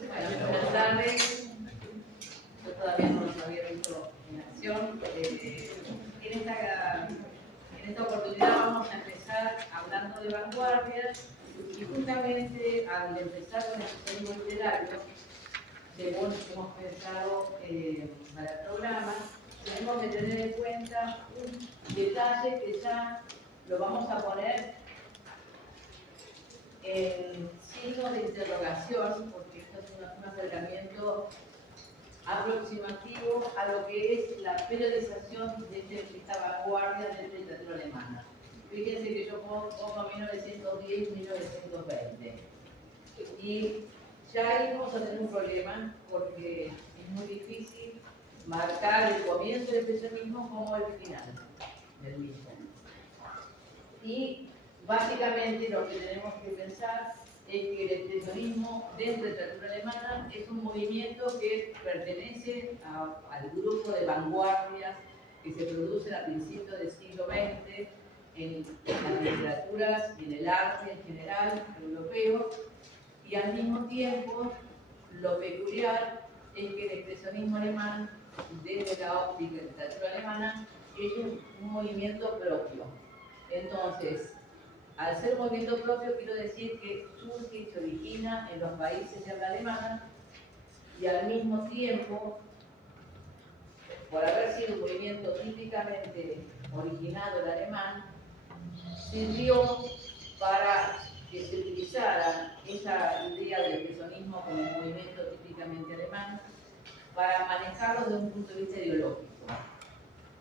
Bueno, buenas tardes. Yo todavía no los había visto en acción. En esta oportunidad vamos a empezar hablando de vanguardias y justamente al empezar con el experimento literario, según hemos pensado para el programa, tenemos que tener en cuenta un detalle que ya lo vamos a poner en signo de interrogación, porque esto es un acercamiento aproximativo a lo que es la periodización de esta vanguardia de la literatura alemana. Fíjense que yo pongo 1910-1920. Y ya ahí vamos a tener un problema, porque es muy difícil marcar el comienzo del expresionismo como el final del mismo. Y básicamente lo que tenemos que pensar es que el expresionismo dentro de la literatura alemana es un movimiento que pertenece al grupo de vanguardias que se producen a principios del siglo XX en las literaturas y en el arte en general europeo, y al mismo tiempo lo peculiar es que el expresionismo alemán, desde la óptica de la literatura alemana, es un movimiento propio. Entonces, al ser un movimiento propio, quiero decir que surge y se origina en los países de habla alemana, y al mismo tiempo, por haber sido un movimiento típicamente originado en alemán, sirvió para que se utilizara esa idea del expresionismo como un movimiento típicamente alemán para manejarlo desde un punto de vista ideológico.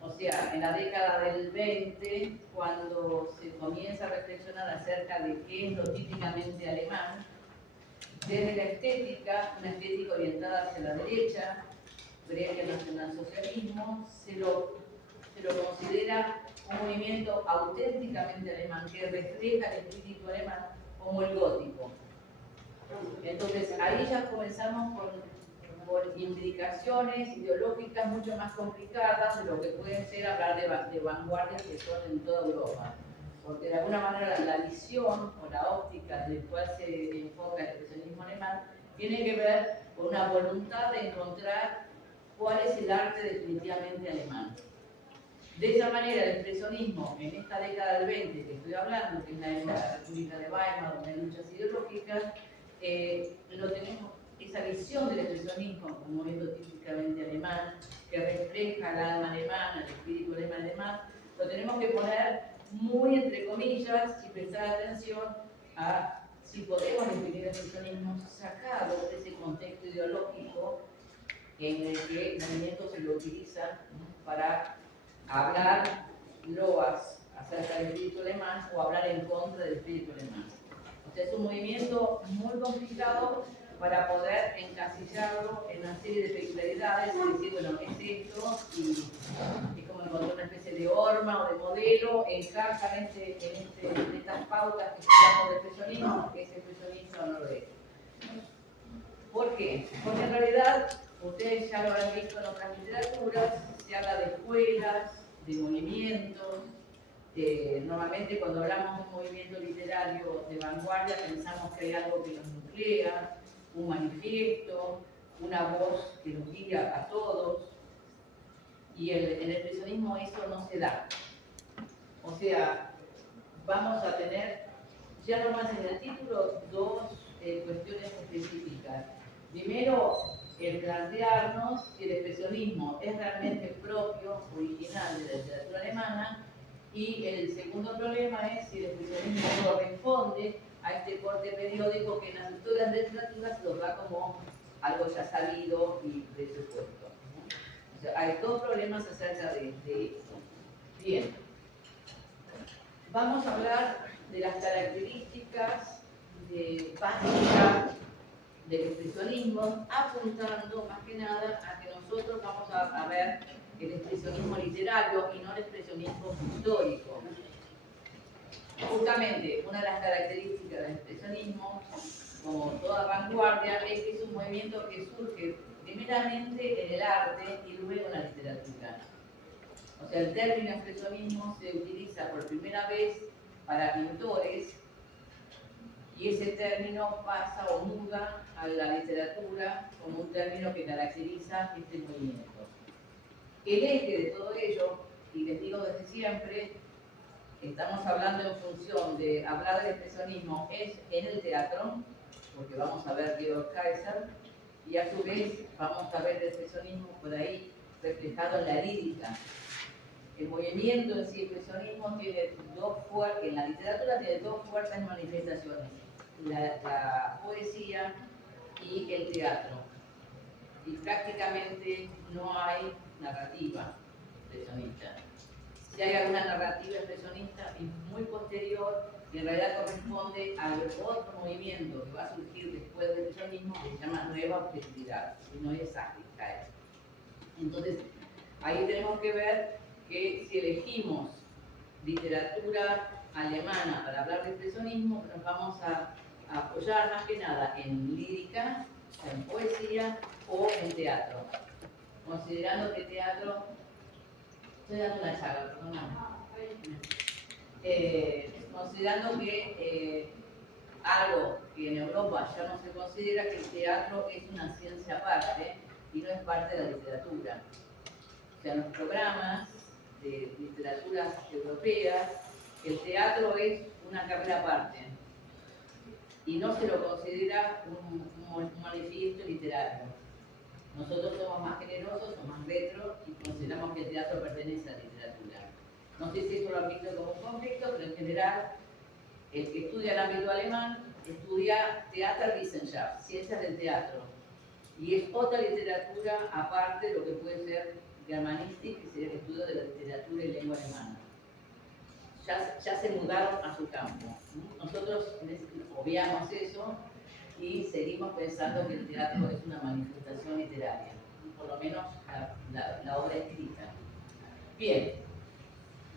O sea, en la década del 20, cuando se comienza a reflexionar acerca de qué es lo típicamente alemán, desde la estética, una estética orientada hacia la derecha, previa al nacionalsocialismo, se lo considera un movimiento auténticamente alemán que refleja el espíritu alemán como el gótico. Entonces, ahí ya comenzamos por implicaciones ideológicas mucho más complicadas de lo que puede ser hablar de vanguardias que son en toda Europa. Porque de alguna manera la visión o la óptica de cual se enfoca el expresionismo alemán tiene que ver con una voluntad de encontrar cuál es el arte definitivamente alemán. De esa manera, el expresionismo en esta década del 20 que estoy hablando, que es la época de la República de Weimar, donde hay luchas ideológicas, lo tenemos, esa visión del expresionismo como un movimiento típicamente alemán, que refleja el alma alemana, el espíritu alemán, lo tenemos que poner muy entre comillas y prestar atención a si podemos definir el expresionismo sacado de ese contexto ideológico en el que el movimiento se lo utiliza para hablar loas acerca del espíritu alemán o hablar en contra del espíritu alemán. O sea, es un movimiento muy complicado para poder encasillarlo en una serie de peculiaridades y decir, bueno, es esto, y es como encontrar una especie de horma o de modelo, encaja en estas pautas que estamos de expresionismo, que es expresionista o no lo es. ¿Por qué? Porque en realidad, ustedes ya lo habrán visto en otras literaturas, se habla de escuelas, de movimientos. Normalmente cuando hablamos de un movimiento literario de vanguardia pensamos que hay algo que los nuclea, un manifiesto, una voz que los guía a todos, y en el expresionismo eso no se da. O sea, vamos a tener, ya nomás en el título, dos cuestiones específicas. Primero, el plantearnos si el expresionismo es realmente propio, original de la literatura alemana, y el segundo problema es si el expresionismo corresponde a este corte periódico que en las historias de literatura se los da como algo ya sabido y presupuesto. O sea, hay dos problemas acerca de esto. Bien, vamos a hablar de las características básicas del expresionismo, apuntando más que nada a que nosotros vamos a ver el expresionismo literario y no el expresionismo histórico. Justamente, una de las características del expresionismo, como toda vanguardia, es que es un movimiento que surge primeramente en el arte y luego en la literatura. O sea, el término expresionismo se utiliza por primera vez para pintores Y ese término pasa o muda a la literatura como un término que caracteriza este movimiento. El eje de todo ello, y les digo desde siempre, estamos hablando en función de hablar del expresionismo es en el teatro, porque vamos a ver Georg Kaiser, y a su vez vamos a ver el expresionismo por ahí reflejado en la lírica. El movimiento en sí, el expresionismo, tiene en la literatura tiene dos fuertes manifestaciones, la poesía y el teatro. Y prácticamente no hay narrativa expresionista. Si hay alguna narrativa expresionista, es muy posterior y en realidad corresponde al otro movimiento que va a surgir después del expresionismo, que se llama nueva objetividad, y no es Kaiser. Entonces, ahí tenemos que ver que si elegimos literatura alemana para hablar de expresionismo, nos vamos a apoyar más que nada en lírica, en poesía o en teatro. Considerando que teatro... Estoy dando una charla, perdóname. Considerando que algo que en Europa ya no se considera, que el teatro es una ciencia aparte y no es parte de la literatura. O sea, en los programas de literaturas europeas, el teatro es una carrera aparte y no se lo considera un manifiesto literario. Nosotros somos más generosos, somos más retro y consideramos que el teatro pertenece a la literatura. No sé si esto lo han visto como un conflicto, pero en general el que estudia el ámbito alemán estudia Theaterwissenschaft, ciencias del teatro, y es otra literatura aparte de lo que puede ser Germanistik, que sería el estudio de la literatura y lengua alemana. Ya se mudaron a su campo. Nosotros obviamos eso y seguimos pensando que el teatro es una manifestación literaria, por lo menos la obra escrita. Bien,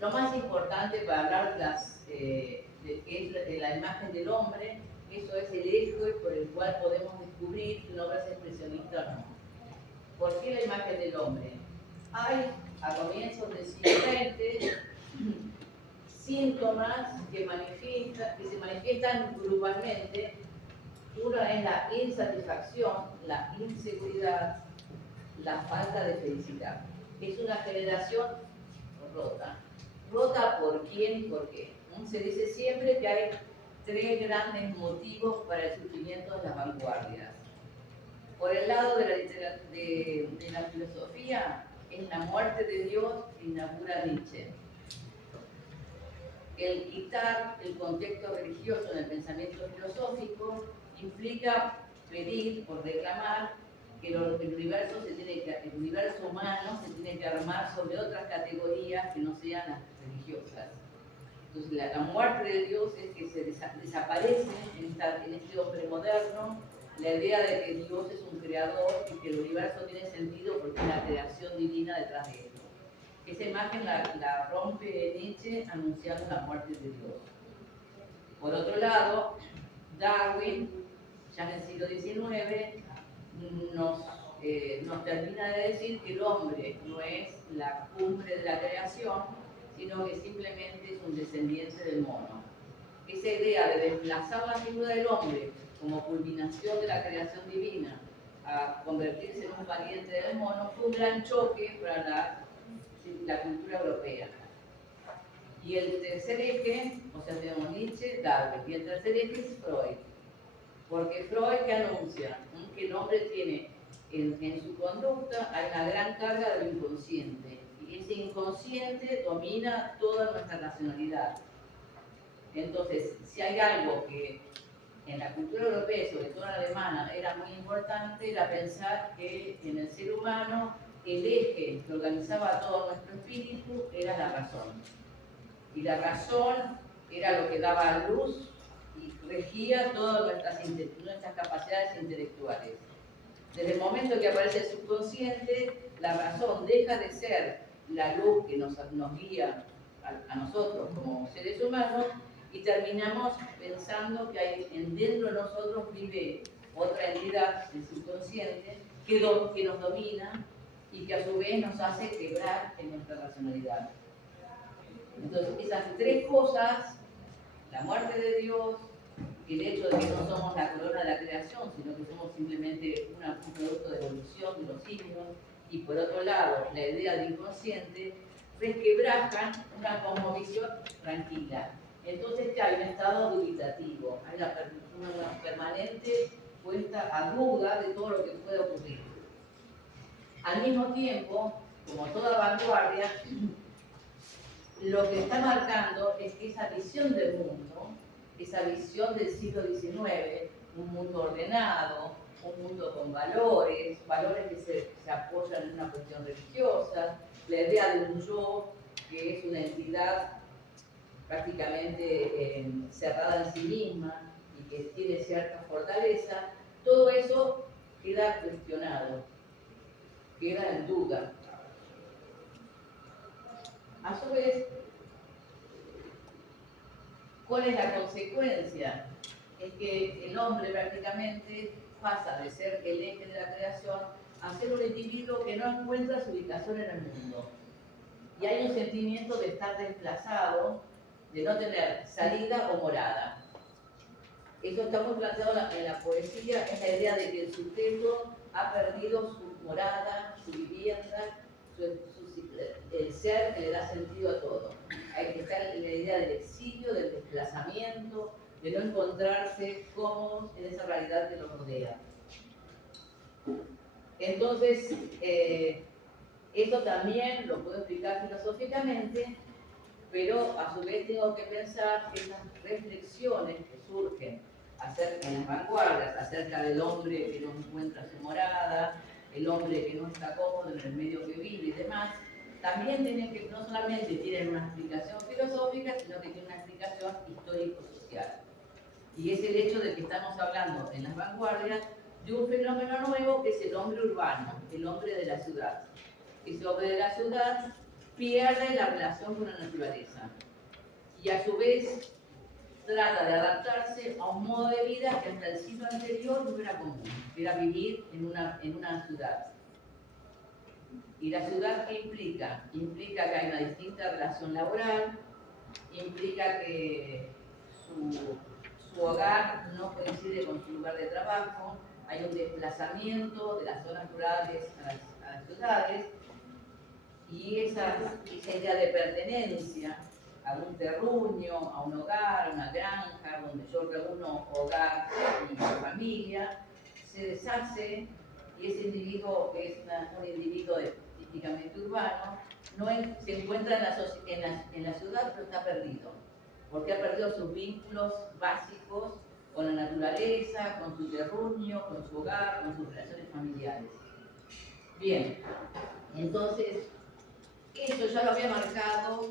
lo más importante para hablar de qué es la imagen del hombre, eso es el eje por el cual podemos descubrir si una obra es expresionista o no. ¿Por qué la imagen del hombre? Hay, a comienzos del siglo XX, síntomas que se manifiestan grupalmente. Uno es la insatisfacción, la inseguridad, la falta de felicidad. Es una generación rota. ¿Rota por quién y por qué? Se dice siempre que hay tres grandes motivos para el sufrimiento de las vanguardias. Por el lado de la filosofía, es la muerte de Dios que inaugura Nietzsche. El quitar el contexto religioso en el pensamiento filosófico implica pedir o reclamar que el universo humano se tiene que armar sobre otras categorías que no sean las religiosas. Entonces la muerte de Dios es que se desaparece en este hombre moderno la idea de que Dios es un creador y que el universo tiene sentido porque hay una creación divina detrás de esto. Esa imagen la rompe Nietzsche anunciando la muerte de Dios. Por otro lado, Darwin, ya en el siglo XIX, nos termina de decir que el hombre no es la cumbre de la creación, sino que simplemente es un descendiente del mono. Esa idea de desplazar la figura del hombre como culminación de la creación divina a convertirse en un pariente del mono fue un gran choque para la cultura europea. Y el tercer eje, o sea, tenemos Nietzsche, Darwin, y el tercer eje es Freud. Porque Freud que anuncia que el hombre tiene en su conducta hay una gran carga del inconsciente. Y ese inconsciente domina toda nuestra racionalidad. Entonces, si hay algo que en la cultura europea, sobre todo en la alemana, era muy importante, era pensar que en el ser humano el eje que organizaba todo nuestro espíritu era la razón. Y la razón era lo que daba luz y regía todas nuestras capacidades intelectuales. Desde el momento que aparece el subconsciente, la razón deja de ser la luz que nos guía a nosotros como seres humanos y terminamos pensando que dentro de nosotros vive otra entidad, el subconsciente, que nos domina y que a su vez nos hace quebrar en nuestra racionalidad. Entonces, esas tres cosas, la muerte de Dios, el hecho de que no somos la corona de la creación, sino que somos simplemente un producto de evolución de los signos, y por otro lado, la idea de inconsciente, resquebrajan una cosmovisión tranquila. Entonces hay un estado dubitativo, hay una permanente puesta a duda de todo lo que puede ocurrir. Al mismo tiempo, como toda vanguardia, lo que está marcando es que esa visión del mundo, esa visión del siglo XIX, un mundo ordenado, un mundo con valores que se apoyan en una cuestión religiosa, la idea de un yo que es una entidad prácticamente cerrada en sí misma y que tiene cierta fortaleza, todo eso queda cuestionado, queda en duda. A su vez, ¿cuál es la consecuencia? Es que el hombre prácticamente pasa de ser el eje de la creación a ser un individuo que no encuentra su ubicación en el mundo. Y hay un sentimiento de estar desplazado, de no tener salida o morada. Eso está muy planteado en la poesía, es la idea de que el sujeto ha perdido su morada, su vivienda, el ser que le da sentido a todo. Hay que estar en la idea del exilio, del desplazamiento, de no encontrarse cómodos en esa realidad que los rodea. Entonces, esto también lo puedo explicar filosóficamente, pero a su vez tengo que pensar que esas reflexiones que surgen en las vanguardias acerca del hombre que no encuentra su morada, el hombre que no está cómodo en el medio que vive y demás, también tienen que, no solamente tienen una explicación filosófica, sino que tienen una explicación histórico-social. Y es el hecho de que estamos hablando en las vanguardias de un fenómeno nuevo que es el hombre urbano, el hombre de la ciudad. Ese hombre de la ciudad pierde la relación con la naturaleza y a su vez trata de adaptarse a un modo de vida que hasta el siglo anterior no era común, que era vivir en una ciudad. ¿Y la ciudad qué implica? Implica que hay una distinta relación laboral, implica que su hogar no coincide con su lugar de trabajo, hay un desplazamiento de las zonas rurales a las ciudades, y esa idea de pertenencia a un terruño, a un hogar, a una granja, donde yo reúno hogar y familia, se deshace, y ese individuo, que es un individuo típicamente urbano, se encuentra en la ciudad, pero está perdido, porque ha perdido sus vínculos básicos con la naturaleza, con su terruño, con su hogar, con sus relaciones familiares. Bien, entonces, eso ya lo había marcado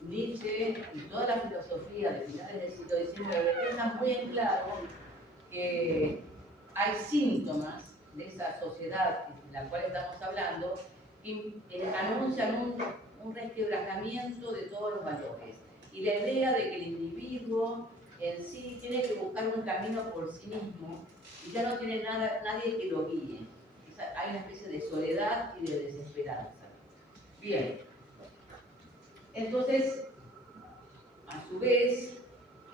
Nietzsche, y toda la filosofía de finales del siglo XIX deja muy en claro que hay síntomas de esa sociedad de la cual estamos hablando que anuncian un resquebrajamiento de todos los valores. Y la idea de que el individuo en sí tiene que buscar un camino por sí mismo y ya no tiene nadie que lo guíe. Hay una especie de soledad y de desesperanza. Bien, entonces, a su vez,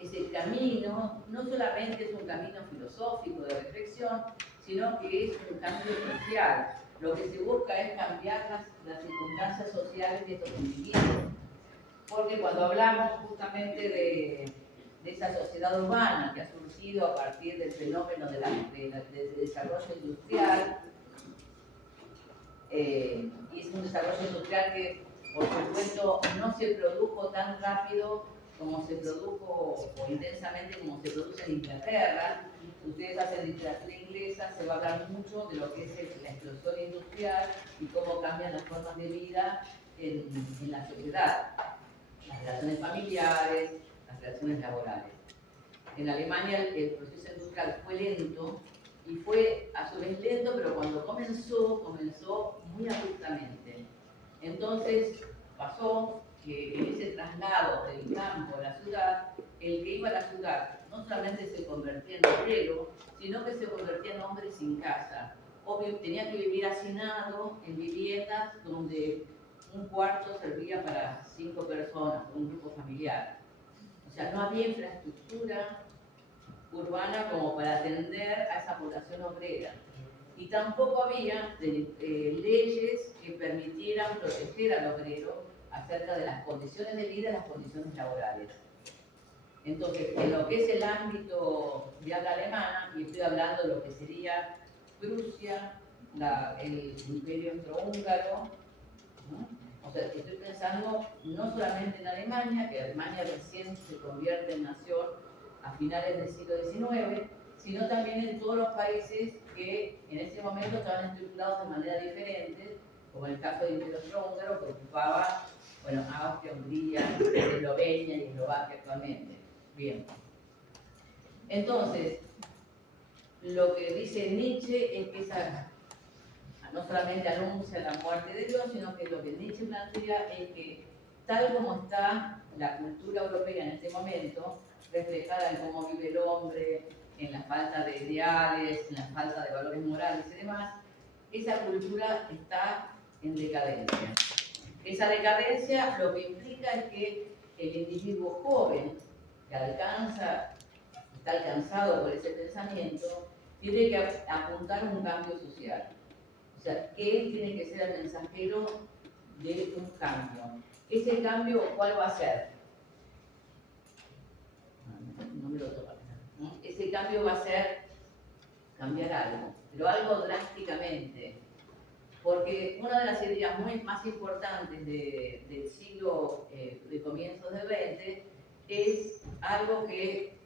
ese camino no solamente es un camino filosófico de reflexión, sino que es un cambio social. Lo que se busca es cambiar las circunstancias sociales de estos individuos. Porque cuando hablamos justamente de esa sociedad urbana que ha surgido a partir del fenómeno del desarrollo industrial, y es un desarrollo industrial que, por supuesto, no se produjo tan rápido como se produjo, o intensamente como se produce en Inglaterra. Ustedes hacen literatura inglesa, se va a hablar mucho de lo que es la explosión industrial y cómo cambian las formas de vida en la sociedad, las relaciones familiares, las relaciones laborales. En Alemania el proceso industrial fue lento, y fue a su vez lento, pero cuando comenzó muy abruptamente. Entonces pasó que en ese traslado del campo a la ciudad, el que iba a la ciudad no solamente se convertía en obrero, sino que se convertía en hombre sin casa. Obvio, tenía que vivir hacinado en viviendas donde un cuarto servía para 5 personas, un grupo familiar. O sea, no había infraestructura, urbana como para atender a esa población obrera. Y tampoco había leyes que permitieran proteger al obrero acerca de las condiciones de vida y las condiciones laborales. Entonces, en lo que es el ámbito de habla alemana, y estoy hablando de lo que sería Prusia, el imperio austrohúngaro, ¿no? O sea, estoy pensando no solamente en Alemania, que Alemania recién se convierte en nación a finales del siglo XIX, sino también en todos los países que en ese momento estaban estructurados de manera diferente, como en el caso del imperio austrohúngaro, que ocupaba, bueno, Austria, Hungría, Eslovenia y Eslovaquia actualmente. Bien. Entonces, lo que dice Nietzsche es que esa no solamente anuncia la muerte de Dios, sino que lo que Nietzsche plantea es que tal como está la cultura europea en este momento, reflejada en cómo vive el hombre, en la falta de ideales, en la falta de valores morales y demás, esa cultura está en decadencia. Esa decadencia lo que implica es que el individuo joven que está alcanzado por ese pensamiento, tiene que apuntar a un cambio social. O sea, él tiene que ser el mensajero de un cambio. ¿Ese cambio cuál va a ser? No me lo toca. Ese cambio va a ser cambiar algo, pero algo drásticamente. Porque una de las ideas más importantes del siglo de comienzos del XX es algo que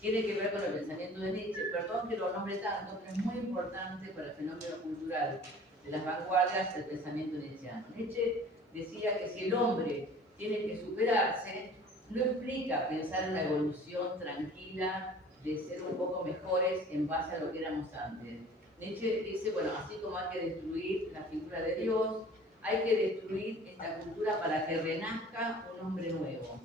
tiene que ver con el pensamiento de Nietzsche. Perdón que lo nombre tanto, pero es muy importante para el fenómeno cultural de las vanguardias el pensamiento nietzscheano. Nietzsche decía que si el hombre tiene que superarse, no implica pensar en una evolución tranquila de ser un poco mejores en base a lo que éramos antes. Nietzsche dice, bueno, así como hay que destruir la figura de Dios, hay que destruir esta cultura para que renazca un hombre nuevo.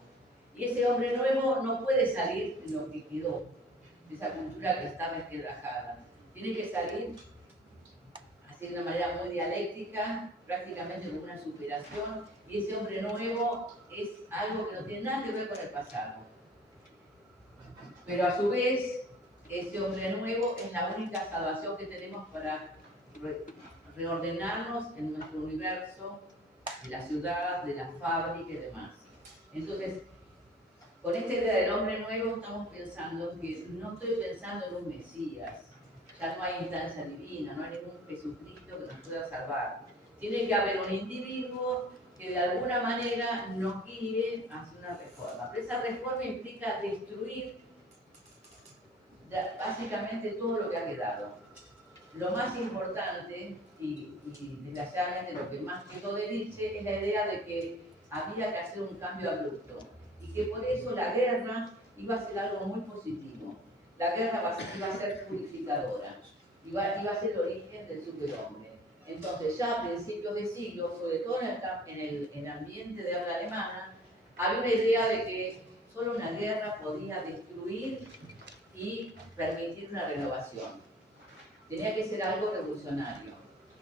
Y ese hombre nuevo no puede salir de lo que quedó, de esa cultura que está resquebrajada. Tiene que salir así de una manera muy dialéctica, prácticamente como una superación, y ese hombre nuevo es algo que no tiene nada que ver con el pasado. Pero a su vez, ese hombre nuevo es la única salvación que tenemos para reordenarnos en nuestro universo, de la ciudad, de la fábrica y demás. Entonces, con esta idea del hombre nuevo estamos pensando que no estoy pensando en un Mesías, ya no hay instancia divina, no hay ningún Jesucristo que nos pueda salvar. Tiene que haber un individuo que de alguna manera nos guíe hacia una reforma. Pero esa reforma implica destruir básicamente todo lo que ha quedado. Lo más importante, y desgraciadamente lo que más quedó de Nietzsche, es la idea de que había que hacer un cambio abrupto. Y que por eso la guerra iba a ser algo muy positivo. La guerra iba a ser purificadora, iba a ser el origen del superhombre. Entonces ya a principios de siglo, sobre todo en el ambiente de habla alemana, había una idea de que solo una guerra podía destruir y permitir una renovación. Tenía que ser algo revolucionario.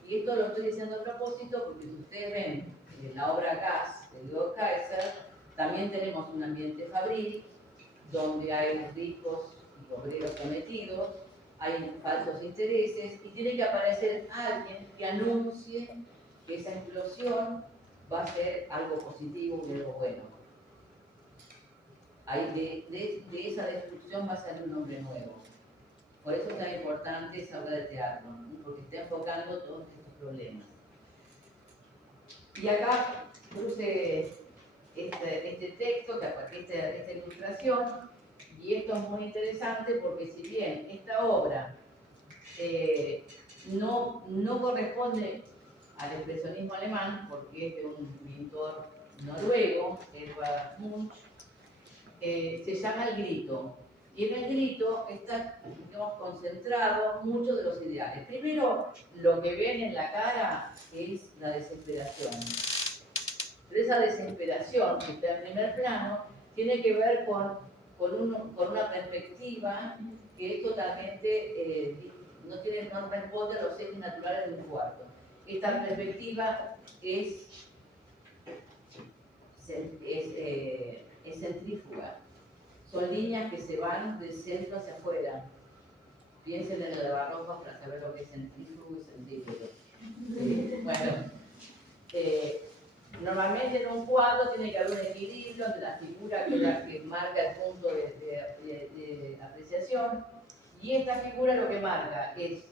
Y esto lo estoy diciendo a propósito porque si ustedes ven en la obra Gas de Georg Kaiser, también tenemos un ambiente fabril donde hay ricos y obreros sometidos, hay falsos intereses y tiene que aparecer alguien que anuncie que esa explosión va a ser algo positivo y algo bueno. De esa destrucción va a salir un hombre nuevo. Por eso es tan importante esa obra de teatro, ¿no? Porque está enfocando todos estos problemas. Y acá puse este texto, esta ilustración, y esto es muy interesante porque si bien esta obra no corresponde al expresionismo alemán, porque es de un pintor noruego, Edvard Munch, se llama El Grito. Y en El Grito está, digamos, concentrado muchos de los ideales. Primero, lo que ven en la cara es la desesperación. Pero esa desesperación que está en primer plano tiene que ver con una perspectiva que es totalmente, no responde a los ejes naturales de un cuarto. Esta perspectiva es centrífuga. son líneas que se van del centro hacia afuera. Piensen en el lavarropas para saber lo que es centrífugo y centrípeto. Bueno, normalmente en un cuadro tiene que haber un equilibrio entre la figura que es la que marca el punto de apreciación, y esta figura lo que marca es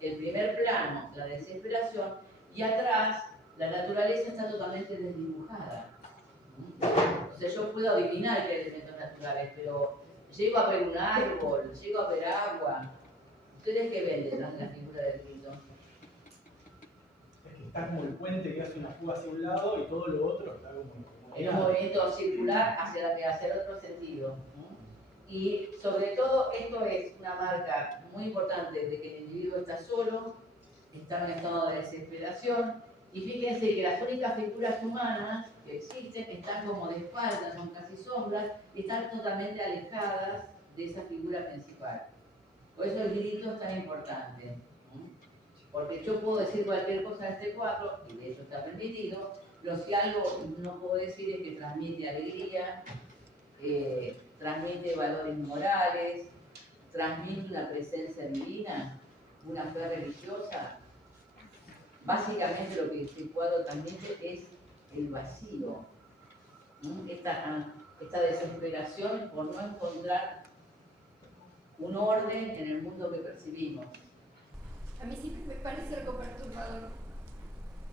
el primer plano, la desesperación, y atrás la naturaleza está totalmente desdibujada. O sea, yo puedo adivinar que hay elementos naturales, pero llego a ver un árbol, llego a ver agua. ¿Ustedes qué ven detrás de la figura del grito? Es que está como el puente que hace una fuga hacia un lado y todo lo otro está como en un movimiento circular hacia el otro sentido. Y sobre todo esto es una marca muy importante de que el individuo está solo, está en un estado de desesperación, y fíjense que las únicas figuras humanas que existen están como de espaldas, son casi sombras, y están totalmente alejadas de esa figura principal. Por eso el grito es tan importante. Porque yo puedo decir cualquier cosa de este cuadro, y de hecho está permitido, pero si algo no puedo decir es que transmite alegría, transmite valores morales, transmite una presencia divina, una fe religiosa. Básicamente lo que este cuadro transmite es el vacío, esta desesperación por no encontrar un orden en el mundo que percibimos. A mí siempre me parece algo perturbador.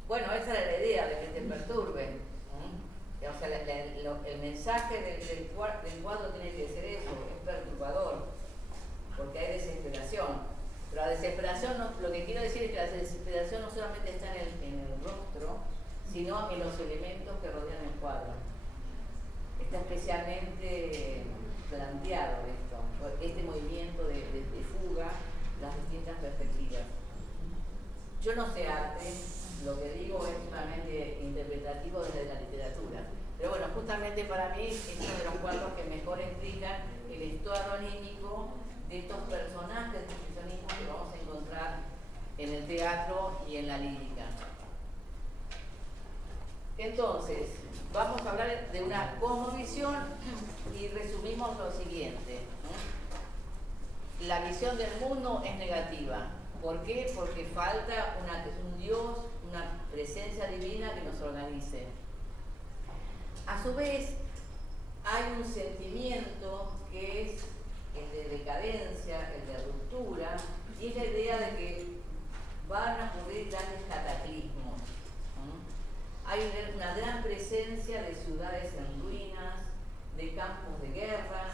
Bueno, esa era la idea, de que te perturben. O sea, el mensaje del cuadro tiene que ser eso, es perturbador, porque hay desesperación. Pero la desesperación, lo que quiero decir es que la desesperación no solamente está en el rostro, sino en los elementos que rodean el cuadro. Está especialmente planteado esto, este movimiento de fuga, las distintas perspectivas. Yo no sé arte, lo que digo es solamente interpretativo desde la literatura. Pero bueno, justamente para mí es uno de los cuadros que mejor explican el estado anímico de estos personajes de expresionismo que vamos a encontrar en el teatro y en la lírica. Entonces, vamos a hablar de una cosmovisión y resumimos lo siguiente. La visión del mundo es negativa. ¿Por qué? Porque falta un Dios, una presencia divina que nos organice. A su vez, hay un sentimiento que es el de decadencia, el de ruptura, y es la idea de que van a ocurrir grandes cataclismos. Hay una gran presencia de ciudades en ruinas, de campos de guerra,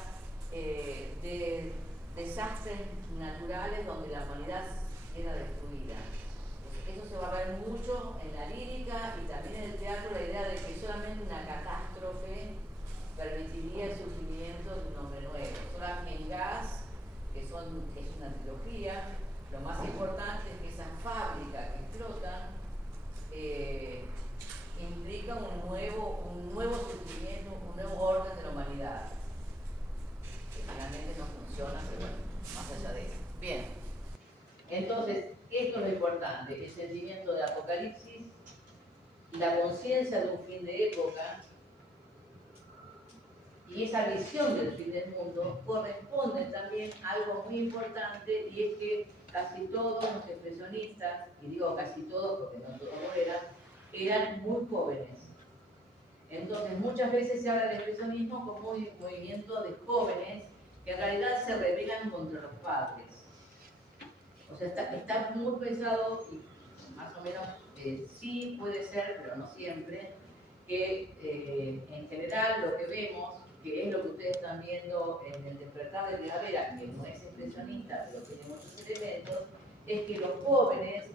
de desastres naturales donde la humanidad queda destruida. Eso se va a ver mucho en la lírica y también en el teatro, la idea de que solamente una catástrofe permitiría el surgimiento de un hombre nuevo. Solas Mengas, que es una trilogía, lo más importante es que esa fábrica que explota implica un nuevo surgimiento, un nuevo orden de la humanidad, que finalmente no funciona, pero bueno, más allá de eso. Bien, entonces, esto es lo importante, el sentimiento de apocalipsis, la conciencia de un fin de época, y esa visión del fin del mundo corresponde también a algo muy importante, y es que casi todos los expresionistas, y digo casi todos porque no todos lo eran muy jóvenes. Entonces muchas veces se habla del expresionismo como un movimiento de jóvenes que en realidad se rebelan contra los padres. O sea, está muy pensado, y más o menos sí puede ser, pero no siempre, que en general lo que vemos, que es lo que ustedes están viendo en el despertar de Primavera, que no es expresionista, pero tiene muchos elementos, es que los jóvenes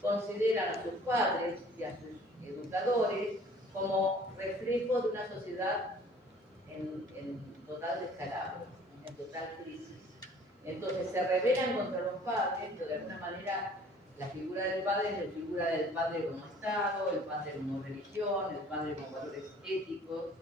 consideran a sus padres y a sus educadores como reflejo de una sociedad en total descalabro, en total crisis. Entonces se rebelan contra los padres, pero de alguna manera la figura del padre es la figura del padre como Estado, el padre como religión, el padre como valores éticos.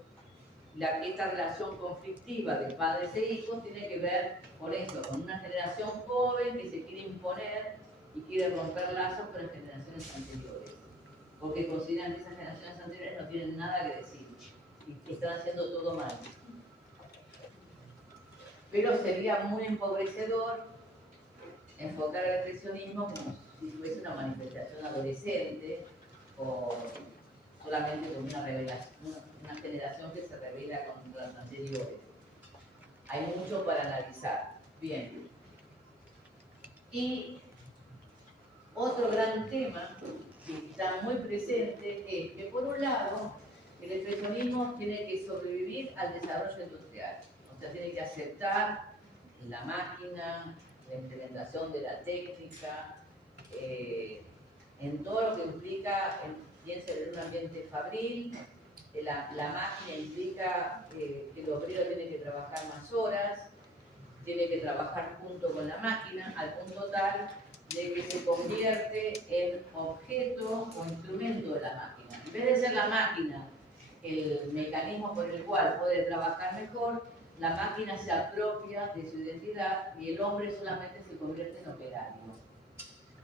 Esta relación conflictiva de padres e hijos tiene que ver con eso, con una generación joven que se quiere imponer y quiere romper lazos con las generaciones anteriores, porque consideran que esas generaciones anteriores no tienen nada que decir y que están haciendo todo mal. pero sería muy empobrecedor enfocar el expresionismo como si fuese una manifestación adolescente o solamente como una generación que se revela contra las anteriores. Hay mucho para analizar. Bien. Y otro gran tema que está muy presente es que, por un lado, el expresionismo tiene que sobrevivir al desarrollo industrial. O sea, tiene que aceptar la máquina, la implementación de la técnica, en todo lo que implica, piensen en un ambiente fabril, la máquina implica que el obrero tiene que trabajar más horas, tiene que trabajar junto con la máquina, al punto tal de que se convierte en objeto o instrumento de la máquina. En vez de ser la máquina el mecanismo por el cual puede trabajar mejor, la máquina se apropia de su identidad y el hombre solamente se convierte en operario.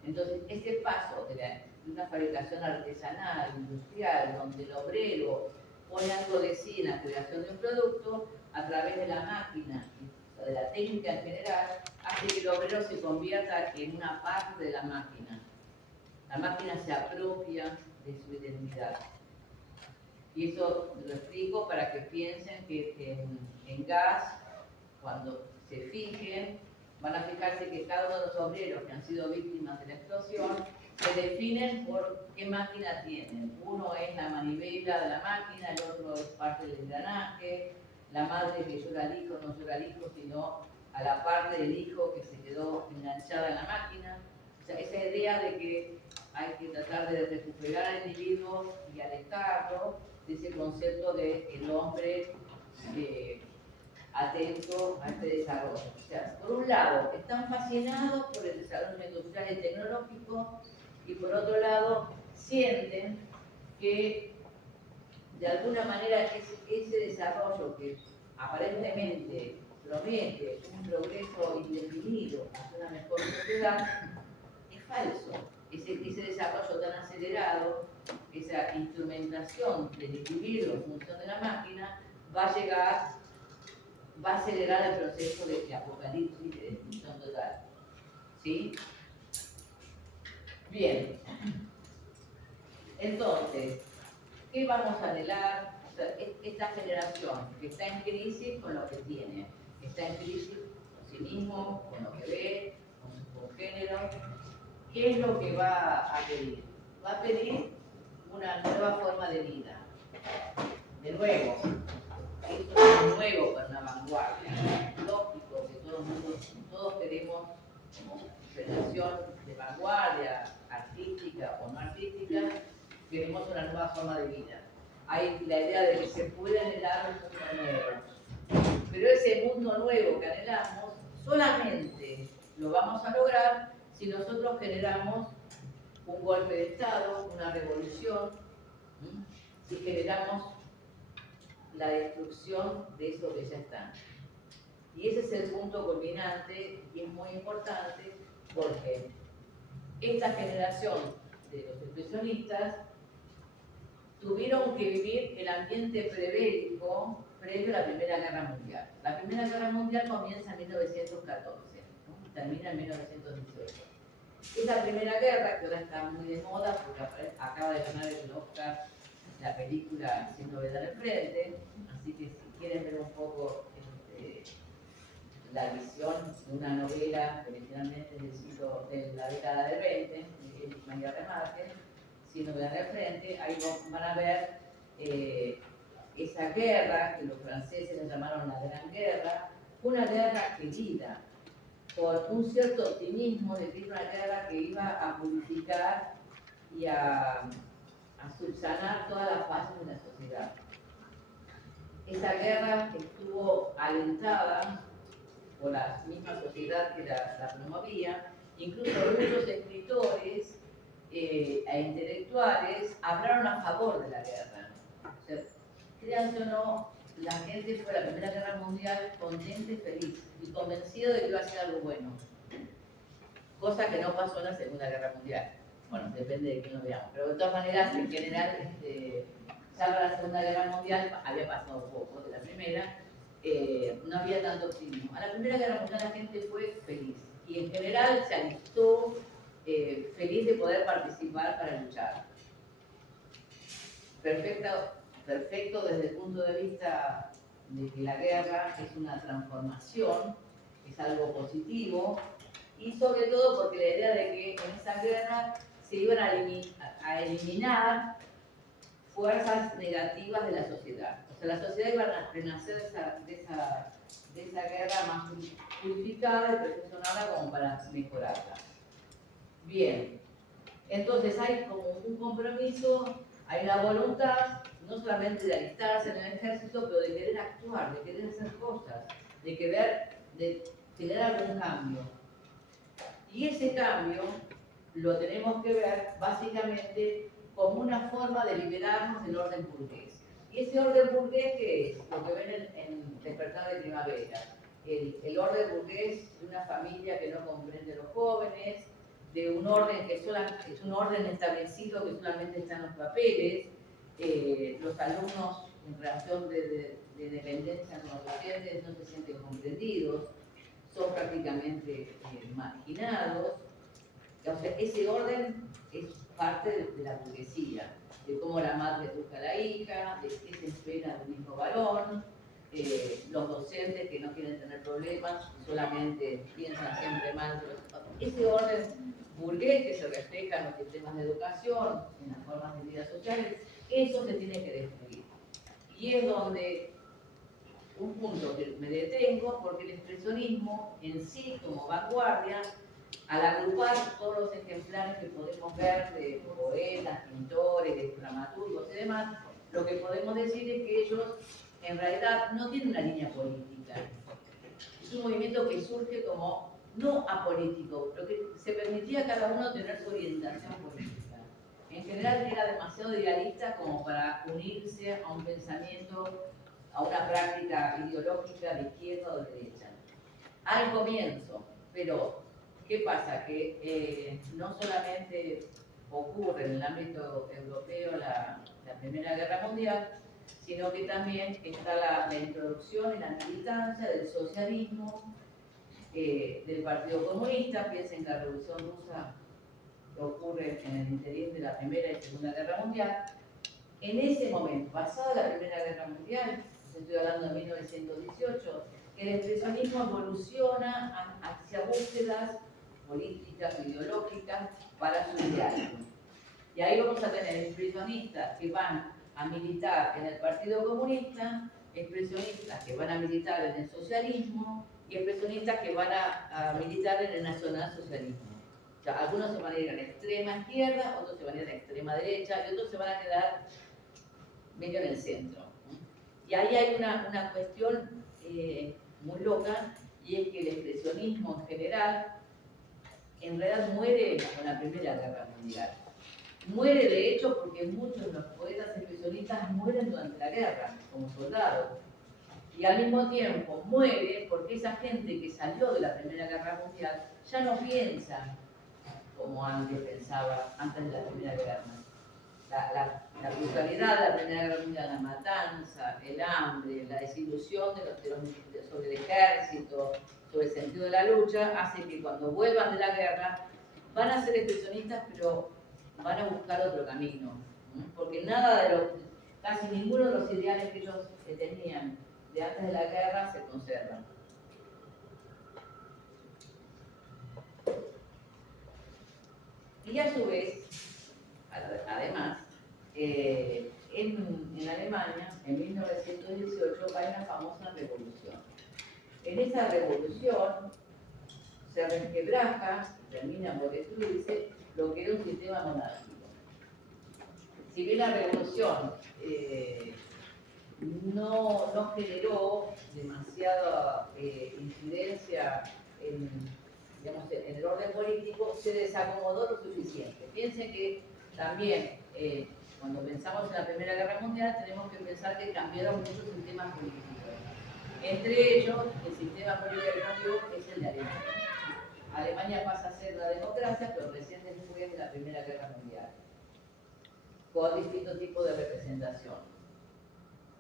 Entonces, este paso de una fabricación artesanal, industrial, donde el obrero pone algo de sí en la creación de un producto, a través de la máquina, de la técnica en general, hace que el obrero se convierta en una parte de la máquina. La máquina se apropia de su identidad. Y eso lo explico para que piensen que en gas, cuando se fijen, van a fijarse que cada uno de los obreros que han sido víctimas de la explosión se definen por qué máquina tienen. Uno es la manivela de la máquina, el otro es parte del engranaje, la madre que llora al hijo no llora al hijo, sino a la parte del hijo que se quedó enganchada en la máquina. O sea, esa idea de que hay que tratar de recuperar al individuo y alejarlo de ese concepto de el hombre atento a este desarrollo. O sea, por un lado, están fascinados por el desarrollo industrial y tecnológico y por otro lado, sienten que de alguna manera ese desarrollo que aparentemente promete un progreso indefinido hacia una mejor sociedad, es falso. Ese desarrollo tan acelerado, esa instrumentación del individuo en función de la máquina, va a acelerar el proceso de apocalipsis, de destrucción total. ¿Sí? Bien. Entonces, ¿qué vamos a anhelar? O sea, esta generación que está en crisis con lo que tiene, que está en crisis con sí mismo, con lo que ve, con sus congéneros, ¿qué es lo que va a pedir? Va a pedir una nueva forma de vida. De nuevo, esto es nuevo para una vanguardia. Lógico que todos queremos, como generación de vanguardia, artística o no artística, queremos una nueva forma de vida. Hay la idea de que se puede anhelar un mundo nuevo. Pero ese mundo nuevo que anhelamos solamente lo vamos a lograr si nosotros generamos un golpe de Estado, una revolución, si generamos la destrucción de eso que ya está. Y ese es el punto culminante y es muy importante porque esta generación de los expresionistas tuvieron que vivir el ambiente prebélico previo a la Primera Guerra Mundial. La Primera Guerra Mundial comienza en 1914, ¿no? Termina en 1918. Esa Primera Guerra, que ahora está muy de moda porque acaba de ganar el Oscar la película Sin Novedad al Frente, así que si quieren ver un poco la visión de una novela que originalmente es de la década del 20, de Erich Maria Remarque, Sin Novedad al Frente, ahí van a ver esa guerra que los franceses le llamaron la Gran Guerra, una guerra querida, con un cierto optimismo de que era una guerra que iba a purificar y a subsanar todas las fases de la sociedad. Esa guerra estuvo alentada por la misma sociedad que la promovía, incluso muchos escritores e intelectuales hablaron a favor de la guerra. O sea, créanse o no, la gente fue a la Primera Guerra Mundial contenta y feliz y convencido de que iba a ser algo bueno, cosa que no pasó en la Segunda Guerra Mundial. Bueno, depende de quién lo veamos, pero de todas maneras, en general, salvo la Segunda Guerra Mundial, había pasado poco de la Primera, no había tanto optimismo. A la Primera Guerra Mundial la gente fue feliz y en general se alistó feliz de poder participar para luchar. Perfecto desde el punto de vista de que la guerra es una transformación, es algo positivo, y sobre todo porque la idea de que en esa guerra se iban a eliminar fuerzas negativas de la sociedad. O sea, la sociedad iba a renacer de esa guerra más purificada y perfeccionada como para mejorarla. Bien, entonces hay como un compromiso, hay una voluntad, no solamente de alistarse en el ejército, pero de querer actuar, de querer hacer cosas, de generar algún cambio. Y ese cambio lo tenemos que ver básicamente como una forma de liberarnos del orden burgués. ¿Y ese orden burgués qué es? Lo que ven en Despertar de Primavera. El orden burgués de una familia que no comprende a los jóvenes, de un orden que es un orden establecido que solamente está en los papeles, los alumnos en relación de dependencia con los docentes no se sienten comprendidos, son prácticamente marginados. O sea, ese orden es parte de la burguesía, de cómo la madre educa a la hija, de qué se espera de un hijo varón, los docentes que no quieren tener problemas, solamente piensan siempre mal de los otros. Ese orden burgués que se refleja en los sistemas de educación, en las formas de vida sociales, eso se tiene que destruir. Y es donde un punto que me detengo, porque el expresionismo en sí, como vanguardia, al agrupar todos los ejemplares que podemos ver de poetas, pintores, de dramaturgos y demás, lo que podemos decir es que ellos en realidad no tienen una línea política. Es un movimiento que surge como no apolítico, pero que se permitía a cada uno tener su orientación política. En general era demasiado idealista como para unirse a un pensamiento, a una práctica ideológica de izquierda o de derecha. Al comienzo, pero ¿qué pasa? Que no solamente ocurre en el ámbito europeo la Primera Guerra Mundial, sino que también está la introducción y la militancia del socialismo, del Partido Comunista. Piensen que la Revolución Rusa ocurre en el interior de la Primera y Segunda Guerra Mundial. En ese momento, pasada la Primera Guerra Mundial, estoy hablando de 1918, el expresionismo evoluciona hacia búsquedas políticas, ideológicas para su ideal. Y ahí vamos a tener expresionistas que van a militar en el Partido Comunista, expresionistas que van a militar en el socialismo y expresionistas que van a militar en el nacionalsocialismo. O sea, algunos se van a ir a la extrema izquierda, otros se van a ir a la extrema derecha y otros se van a quedar medio en el centro. Y ahí hay una cuestión muy loca, y es que el expresionismo en general en realidad muere con la Primera Guerra Mundial. Muere de hecho porque muchos de los poetas expresionistas mueren durante la guerra, como soldados. Y al mismo tiempo muere porque esa gente que salió de la Primera Guerra Mundial ya no piensa como antes pensaba, antes de la Primera Guerra. La brutalidad de la Primera Guerra Mundial, la matanza, el hambre, la desilusión sobre el ejército, sobre el sentido de la lucha, hace que cuando vuelvan de la guerra van a ser expresionistas, pero van a buscar otro camino. Porque casi ninguno de los ideales que ellos tenían de antes de la guerra se conservan. Y a su vez, además, en Alemania, en 1918, hay una famosa revolución. En esa revolución se resquebraja, termina por destruirse, lo que era un sistema monárquico. Si bien la revolución no generó demasiada incidencia en el orden político, se desacomodó lo suficiente. Piensen que también, cuando pensamos en la Primera Guerra Mundial, tenemos que pensar que cambiaron muchos sistemas políticos. Entre ellos, el sistema político que cambió es el de Alemania. Alemania pasa a ser la democracia, pero recién después de la Primera Guerra Mundial, con distintos tipos de representación.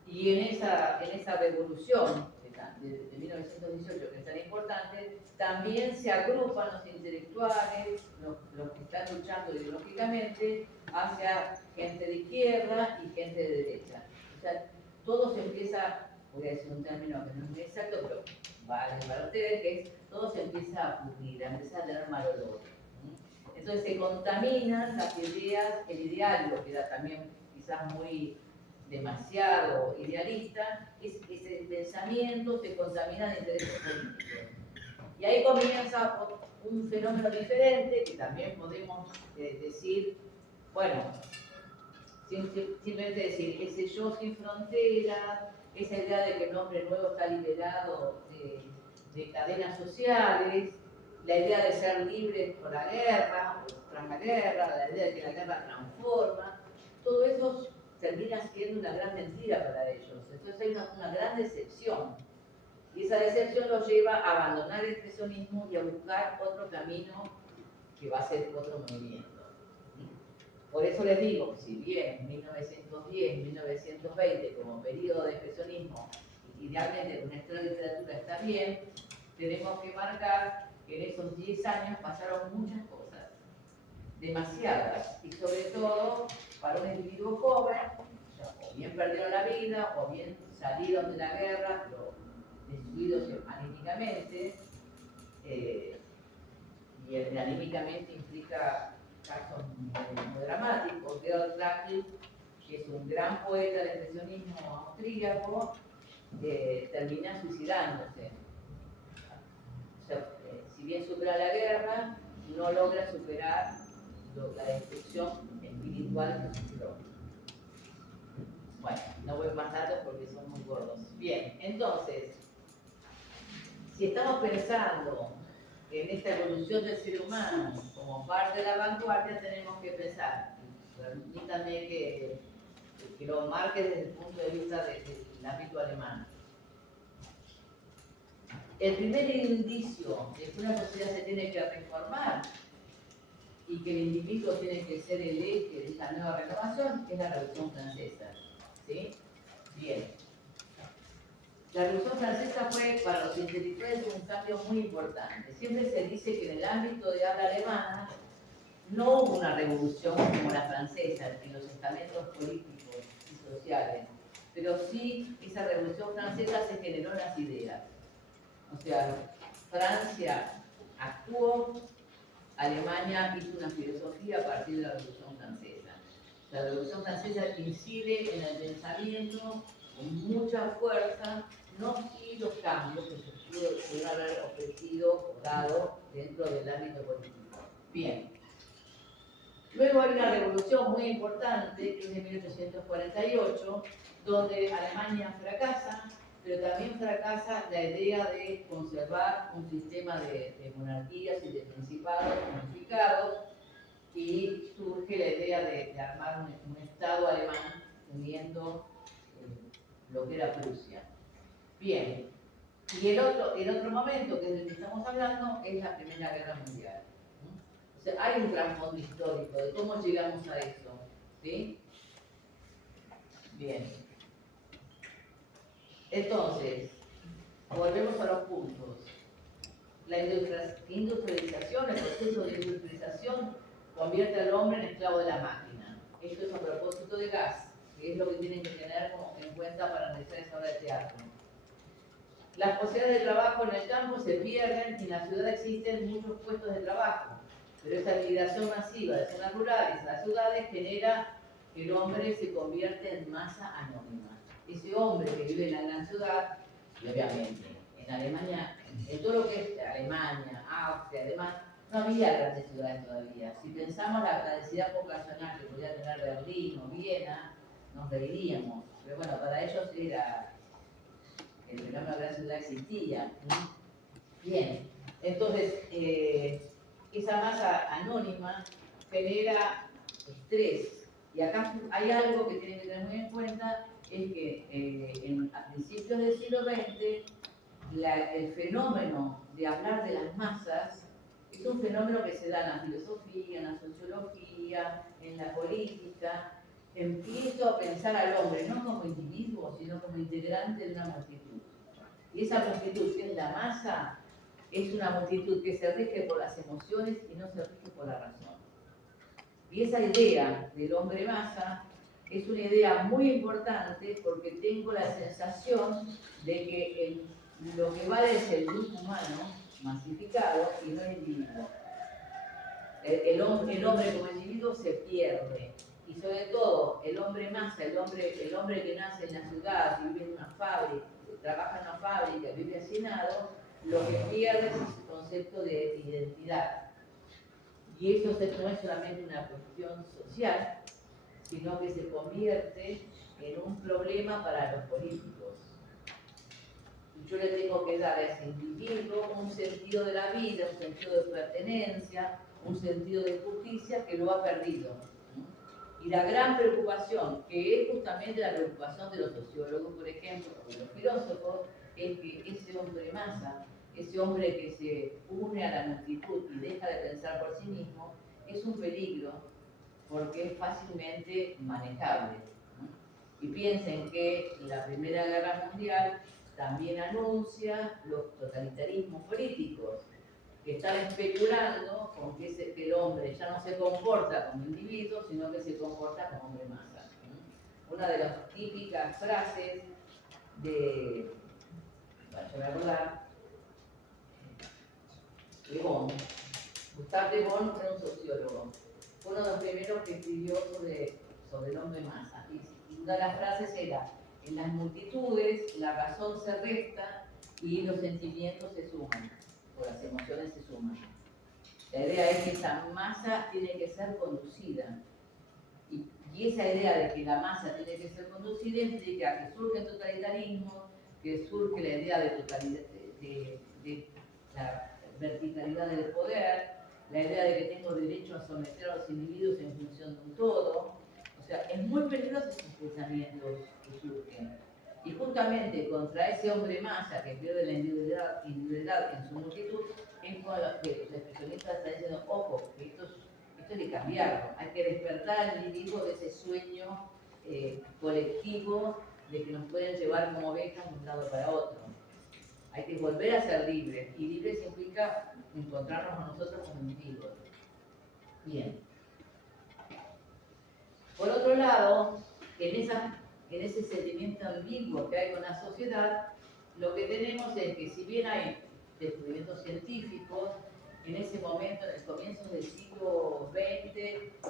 Y en esa revolución, que de 1918, que es tan importante, también se agrupan los intelectuales, los que están luchando ideológicamente, hacia gente de izquierda y gente de derecha. O sea, todo se empieza, voy a decir un término que no es muy exacto, pero vale para ustedes, que es, todo se empieza a pudrir, a empezar a tener mal olor. Entonces se contaminan las ideas, el ideal, lo que era también quizás muy demasiado idealista, ese pensamiento se contamina de intereses políticos. Y ahí comienza un fenómeno diferente que también podemos decir, bueno, simplemente decir, ese yo sin fronteras, esa idea de que el hombre nuevo está liberado de cadenas sociales, la idea de ser libre por la guerra, o tras la guerra, la idea de que la guerra transforma, todo eso termina siendo una gran mentira para ellos. Entonces hay una gran decepción. Y esa decepción los lleva a abandonar el expresionismo y a buscar otro camino que va a ser otro movimiento. Por eso les digo, si bien 1910, 1920 como periodo de expresionismo, idealmente con nuestra literatura está bien, tenemos que marcar que en esos 10 años pasaron muchas cosas, demasiadas, y sobre todo para un individuo joven, o bien perdieron la vida, o bien salieron de la guerra, pero destruidos anímicamente, y el anímicamente implica casos muy dramáticos. Georg Trakl, que es un gran poeta del expresionismo austríaco, termina suicidándose. O sea, si bien supera la guerra, no logra superar la destrucción espiritual que sufrió. Bueno, no voy más datos porque son muy gordos. Bien, entonces, si estamos pensando en esta evolución del ser humano como parte de la vanguardia, tenemos que pensar, permítanme que lo marque desde el punto de vista del ámbito alemán. El primer indicio de que una sociedad se tiene que reformar y que el individuo tiene que ser el eje de esta nueva renovación es la Revolución Francesa. ¿Sí? Bien. La Revolución Francesa fue para los intelectuales un cambio muy importante. Siempre se dice que en el ámbito de habla alemana no hubo una revolución como la francesa en los estamentos políticos y sociales, pero sí esa Revolución Francesa se generó en las ideas. O sea, Francia actuó, Alemania hizo una filosofía a partir de la Revolución Francesa. La Revolución Francesa incide en el pensamiento con mucha fuerza, no sí los cambios que se pudieron haber ofrecido o dado dentro del ámbito político. Bien. Luego hay una revolución muy importante, que es de 1848, donde Alemania fracasa, pero también fracasa la idea de conservar un sistema de monarquías y de principados unificados, y surge la idea de armar un Estado alemán uniendo lo que era Prusia. Bien, y el otro momento que es del que estamos hablando es la Primera Guerra Mundial. O sea, hay un trasfondo histórico de cómo llegamos a eso. ¿Sí? Bien. Entonces, volvemos a los puntos. La industrialización, el proceso de industrialización, convierte al hombre en esclavo de la máquina. Esto es a propósito de gas, que es lo que tienen que tener en cuenta para analizar esa obra de teatro. Las posibilidades de trabajo en el campo se pierden y en la ciudad existen muchos puestos de trabajo, pero esa migración masiva de zonas rurales a las ciudades genera que el hombre se convierte en masa anónima. Ese hombre que vive en la gran ciudad, y obviamente en Alemania, en todo lo que es Alemania, Austria, además, no había grandes ciudades todavía. Si pensamos la densidad poblacional que podía tener Berlín o Viena, nos reiríamos. Pero bueno, para ellos era el fenómeno de la ciudad existía. Bien, entonces esa masa anónima genera estrés. Y acá hay algo que tienen que tener muy en cuenta, es que a principios del siglo XX el fenómeno de hablar de las masas es un fenómeno que se da en la filosofía, en la sociología, en la política. Empiezo a pensar al hombre no como individuo, sino como integrante de una multitud. Y esa multitud, que es la masa, es una multitud que se rige por las emociones y no se rige por la razón. Y esa idea del hombre masa es una idea muy importante porque tengo la sensación de que lo que vale es el grupo humano masificado y no el individuo. El hombre como individuo se pierde. Y sobre todo, el hombre masa, el hombre que nace en la ciudad, vive en una fábrica, trabaja en una fábrica, vive hacinado, lo que pierde es ese concepto de identidad. Y eso no es solamente una cuestión social, sino que se convierte en un problema para los políticos. Yo le tengo que dar a ese individuo un sentido de la vida, un sentido de pertenencia, un sentido de justicia que lo ha perdido. Y la gran preocupación, que es justamente la preocupación de los sociólogos, por ejemplo, o de los filósofos, es que ese hombre masa, ese hombre que se une a la multitud y deja de pensar por sí mismo, es un peligro porque es fácilmente manejable. Y piensen que la Primera Guerra Mundial también anuncia los totalitarismos políticos, que están especulando con que el hombre ya no se comporta como individuo, sino que se comporta como hombre masa. Una de las típicas frases de, bueno, yo me voy a acordar, Le Bon. Gustave Le Bon fue un sociólogo, fue uno de los primeros que escribió sobre el hombre masa. Y una de las frases era: en las multitudes la razón se resta y los sentimientos se suman, o las emociones se suman. La idea es que esa masa tiene que ser conducida. Y esa idea de que la masa tiene que ser conducida implica que surge el totalitarismo, que surge la idea de la verticalidad del poder, la idea de que tengo derecho a someter a los individuos en función de un todo. O sea, es muy peligroso esos pensamientos que surgen. Y justamente contra ese hombre masa que pierde la individualidad en su multitud, es con lo que los especialistas están diciendo: ojo, que esto hay que cambiarlo, hay que despertar al individuo de ese sueño colectivo de que nos pueden llevar como ovejas de un lado para otro. Hay que volver a ser libres, y libres implica encontrarnos a nosotros como individuos. Bien. Por otro lado, en ese sentimiento ambiguo que hay con la sociedad, lo que tenemos es que, si bien hay descubrimientos científicos, en ese momento, en el comienzo del siglo XX,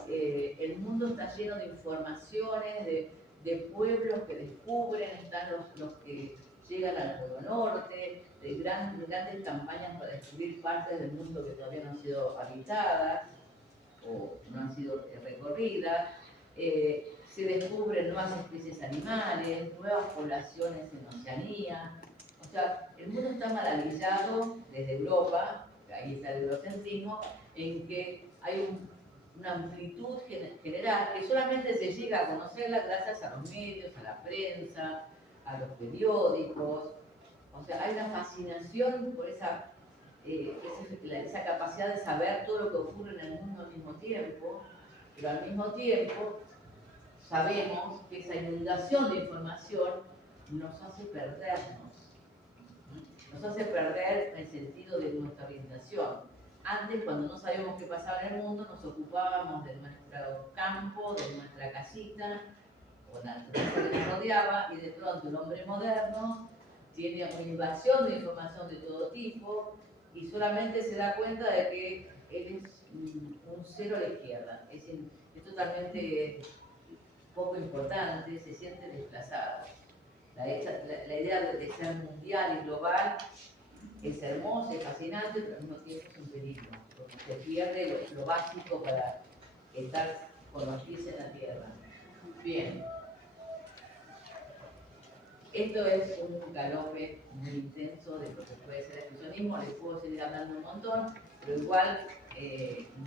el mundo está lleno de informaciones, de pueblos que descubren, están los que llegan al Polo Norte, de grandes campañas para descubrir partes del mundo que todavía no han sido habitadas o no han sido recorridas. Se descubren nuevas especies animales, nuevas poblaciones en Oceanía. O sea, el mundo está maravillado desde Europa, ahí está el eurocentrismo, en que hay una amplitud general que solamente se llega a conocerla gracias a los medios, a la prensa, a los periódicos. O sea, hay una fascinación por esa capacidad de saber todo lo que ocurre en el mundo al mismo tiempo, pero al mismo tiempo sabemos que esa inundación de información nos hace perdernos. Nos hace perder el sentido de nuestra orientación. Antes, cuando no sabíamos qué pasaba en el mundo, nos ocupábamos de nuestro campo, de nuestra casita, o la naturaleza que nos rodeaba, y de pronto el hombre moderno tiene una invasión de información de todo tipo y solamente se da cuenta de que él es un cero a la izquierda. Es totalmente poco importante, se siente desplazado. La idea de ser mundial y global es hermosa, es fascinante, pero al mismo tiempo es un peligro, porque se pierde lo básico para estar con los pies en la tierra. Bien. Esto es un galope muy intenso de lo que puede ser el expresionismo. Les puedo seguir hablando un montón, pero igual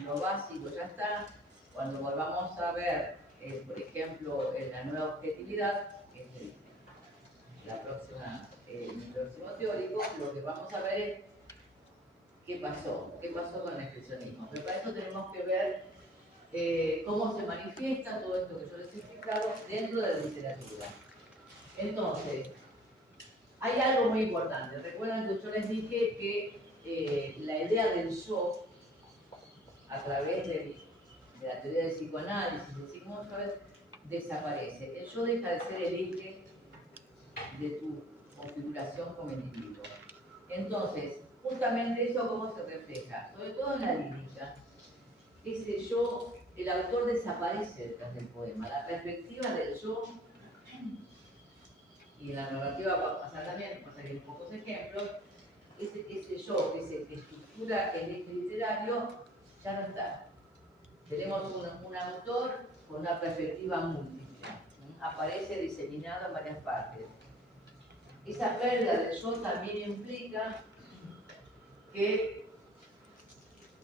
lo básico ya está. Cuando volvamos a ver, por ejemplo, la nueva objetividad, que es el próximo teórico, lo que vamos a ver es qué pasó con el expresionismo. Pero para eso tenemos que ver cómo se manifiesta todo esto que yo les he explicado dentro de la literatura. Entonces, Hay algo muy importante. Recuerdan que yo les dije que la idea del yo, a través de la teoría del psicoanálisis, de Sigmund Freud, desaparece. El yo deja de ser el eje de tu configuración como individuo. Entonces, justamente eso cómo se refleja, sobre todo en la lírica. Ese yo, el autor desaparece detrás del poema. La perspectiva del yo, y en la narrativa va a pasar también, pasaré en pocos ejemplos, ese yo que se estructura el eje literario ya no está. Tenemos un autor con una perspectiva múltiple, aparece diseminado en varias partes. Esa pérdida del yo también implica que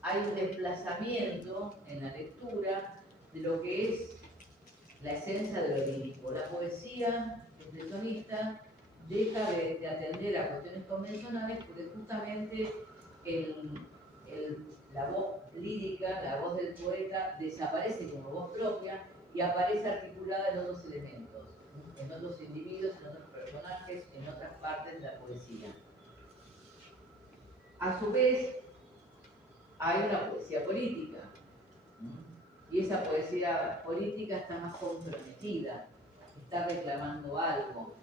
hay un desplazamiento en la lectura de lo que es la esencia de lo lírico. La poesía expresionista deja de atender a cuestiones convencionales porque justamente la voz lírica, la voz del poeta, desaparece como voz propia y aparece articulada en otros elementos, en otros individuos, en otros personajes, en otras partes de la poesía. A su vez, hay una poesía política, y esa poesía política está más comprometida, está reclamando algo,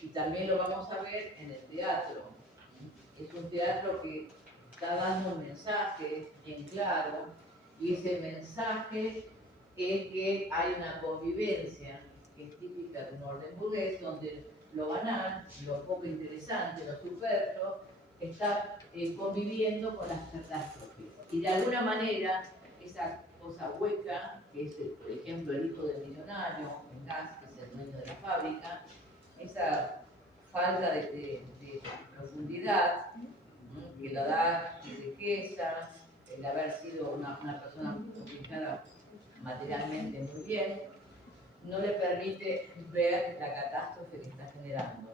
y también lo vamos a ver en el teatro. Es un teatro que está dando un mensaje en claro, y ese mensaje es que hay una convivencia que es típica de un orden burgués, donde lo banal, lo poco interesante, lo superfluo, está conviviendo con las catástrofes. Y de alguna manera, esa cosa hueca, que es, por ejemplo, el hijo del millonario, en Gas, que es el dueño de la fábrica, esa falta de profundidad, que la da de riqueza, el haber sido una persona ubicada materialmente muy bien, no le permite ver la catástrofe que está generando.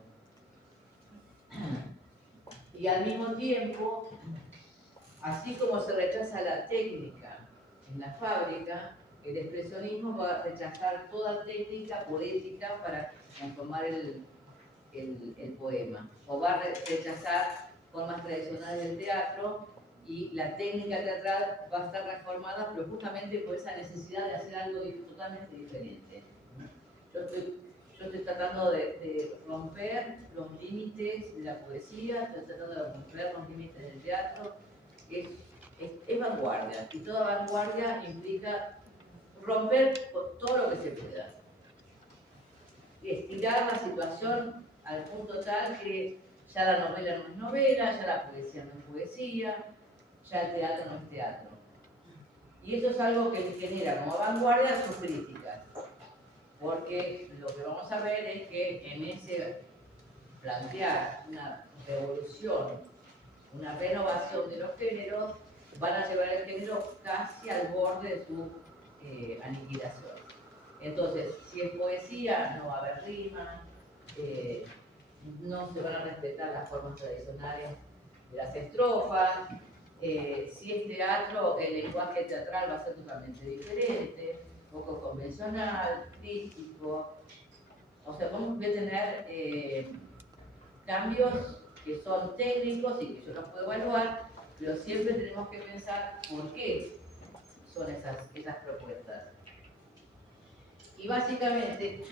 Y al mismo tiempo, así como se rechaza la técnica en la fábrica, el expresionismo va a rechazar toda técnica poética para conformar el poema, o va a rechazar formas tradicionales del teatro, y la técnica teatral va a estar reformada, pero justamente por esa necesidad de hacer algo totalmente diferente. Yo estoy tratando de romper los límites de la poesía, estoy tratando de romper los límites del teatro. Es vanguardia, y toda vanguardia implica romper todo lo que se pueda. Estirar la situación al punto tal que ya la novela no es novela, ya la poesía no es poesía, ya el teatro no es teatro. Y eso es algo que genera como vanguardia sus críticas, porque lo que vamos a ver es que en ese plantear una revolución, una renovación de los géneros, van a llevar el género casi al borde de su aniquilación. Entonces, si es poesía, no va a haber rima, no se van a respetar las formas tradicionales de las estrofas. Si es teatro, el lenguaje teatral va a ser totalmente diferente, poco convencional, crítico. O sea, vamos a tener cambios que son técnicos y que yo los puedo evaluar, pero siempre tenemos que pensar por qué son esas propuestas. Y básicamente,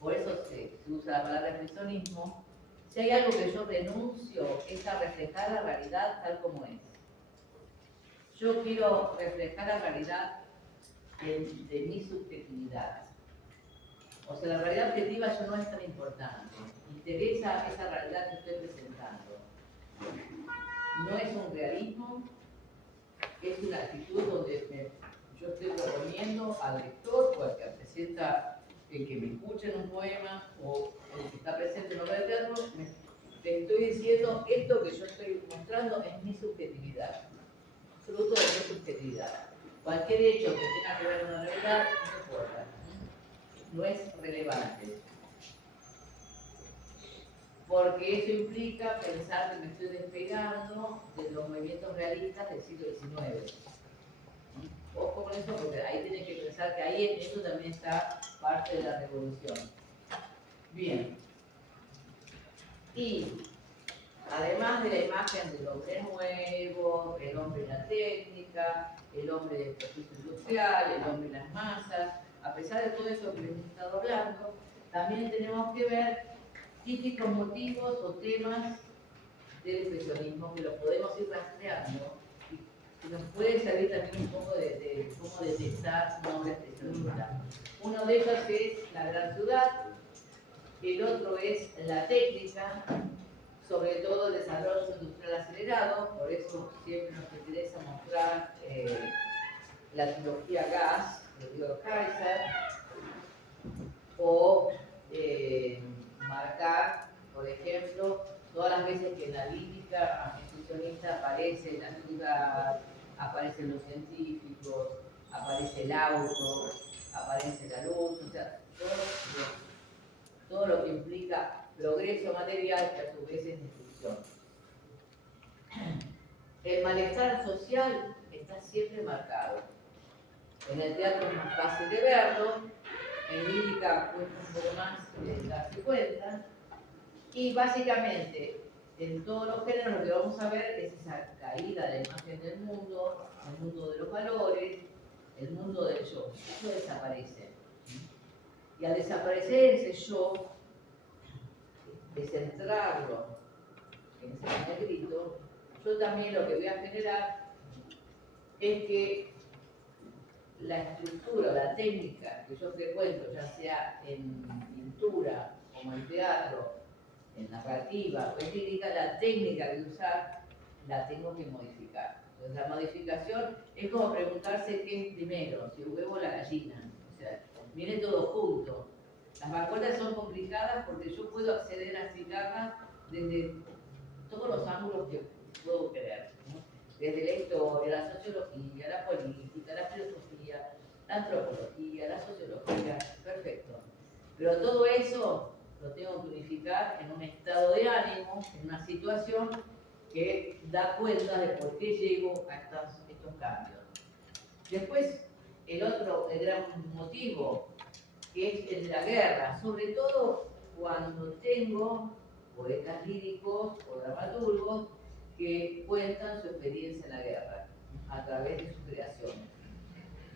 por eso se usa la palabra expresionismo. Si hay algo que yo renuncio, es a reflejar la realidad tal como es. Yo quiero reflejar la realidad de mi subjetividad. O sea, la realidad objetiva ya no es tan importante. Me interesa esa realidad que estoy presentando. No es un realismo, es una actitud donde yo estoy proponiendo al lector o al que presenta, el que me escucha en un poema o el que está presente en obra de teatro, le estoy diciendo esto que yo estoy mostrando es mi subjetividad, fruto de mi subjetividad. Cualquier hecho que tenga que ver con la realidad no importa, no es relevante. Porque eso implica pensar que me estoy despegando de los movimientos realistas del siglo XIX. Ojo con eso, porque ahí tienen que pensar que ahí en eso también está parte de la revolución. Bien. Y además de la imagen del hombre nuevo, el hombre en la técnica, el hombre del proceso industrial, el hombre en las masas, a pesar de todo eso que les he estado hablando, también tenemos que ver típicos motivos o temas del expresionismo que los podemos ir rastreando y nos puede servir también un poco de cómo detectar una obra expresionista. Uno de ellos es la gran ciudad, el otro es la técnica, sobre todo el desarrollo industrial acelerado, por eso siempre nos interesa mostrar la trilogía Gas de Georg Kaiser, o marcar, por ejemplo, todas las veces que en la lírica expresionista aparece la ciudad, aparecen los científicos, aparece el auto, aparece la luz, o sea, todo lo que implica progreso material que a su vez es destrucción. El malestar social está siempre marcado. En el teatro es más fácil de verlo, en lírica cuesta un poco más de darse cuenta, y básicamente en todos los géneros lo que vamos a ver es esa caída de la imagen del mundo, el mundo de los valores, el mundo del yo. Eso desaparece. Y al desaparecer ese yo, descentrarlo en ese negrito, yo también lo que voy a generar es que la estructura, la técnica que yo frecuento, ya sea en pintura, como en teatro, en narrativa o en lírica, la técnica de usar la tengo que modificar. Entonces la modificación es como preguntarse qué es primero, si el huevo o la gallina. O sea, viene todo junto. Las vacuolas son complicadas porque yo puedo acceder a citarlas desde todos los ángulos que puedo querer, ¿no? Desde la historia, la sociología, la política, la filosofía, la antropología, la sociología, perfecto. Pero todo eso lo tengo que unificar en un estado de ánimo, en una situación que da cuenta de por qué llego a estos cambios. Después, el gran motivo, que es el de la guerra, sobre todo cuando tengo poetas líricos o dramaturgos que cuentan su experiencia en la guerra a través de su creación.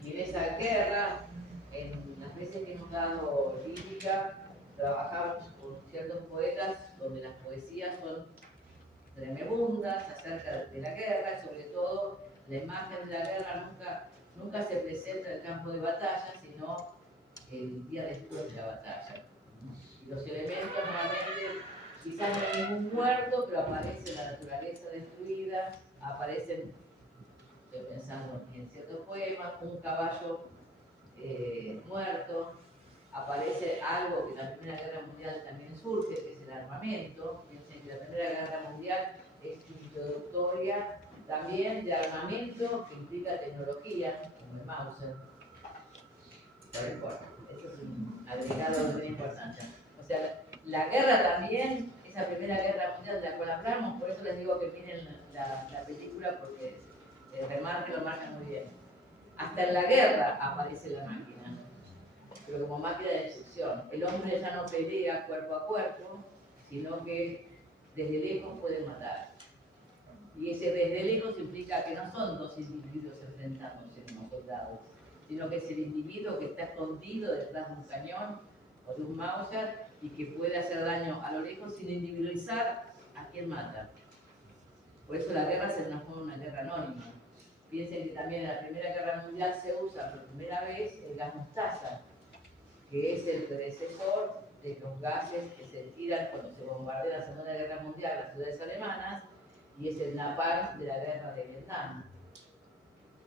Y en esa guerra, en las veces que hemos dado lírica, trabajamos con ciertos poetas donde las poesías son tremebundas acerca de la guerra, y sobre todo la imagen de la guerra nunca se presenta en el campo de batalla, sino el día después de la batalla. Y los elementos normalmente, quizás no hay ningún muerto, pero aparece la naturaleza destruida, aparecen, estoy pensando en ciertos poemas, un caballo muerto, aparece algo que en la Primera Guerra Mundial también surge, que es el armamento. Piensen que la Primera Guerra Mundial es introductoria también de armamento que implica tecnología, como el Mauser. Pero no importa, eso es un agregado de gran importancia. O sea, la guerra también, esa Primera Guerra Mundial de la cual hablamos, por eso les digo que miren la película, porque lo marca muy bien. Hasta en la guerra aparece la máquina, pero como máquina de destrucción. El hombre ya no pelea cuerpo a cuerpo, sino que desde lejos puede matar. Y ese desde lejos implica que no son dos individuos enfrentándose como soldados, sino que es el individuo que está escondido detrás de un cañón o de un Mauser y que puede hacer daño a lo lejos sin individualizar a quien mata. Por eso la guerra se transforma en una guerra anónima. Piensen que también en la Primera Guerra Mundial se usa por primera vez el gas mostaza, que es el predecesor de los gases que se tiran cuando se bombardea la Segunda Guerra Mundial las ciudades alemanas, y es el napalm de la guerra de Vietnam.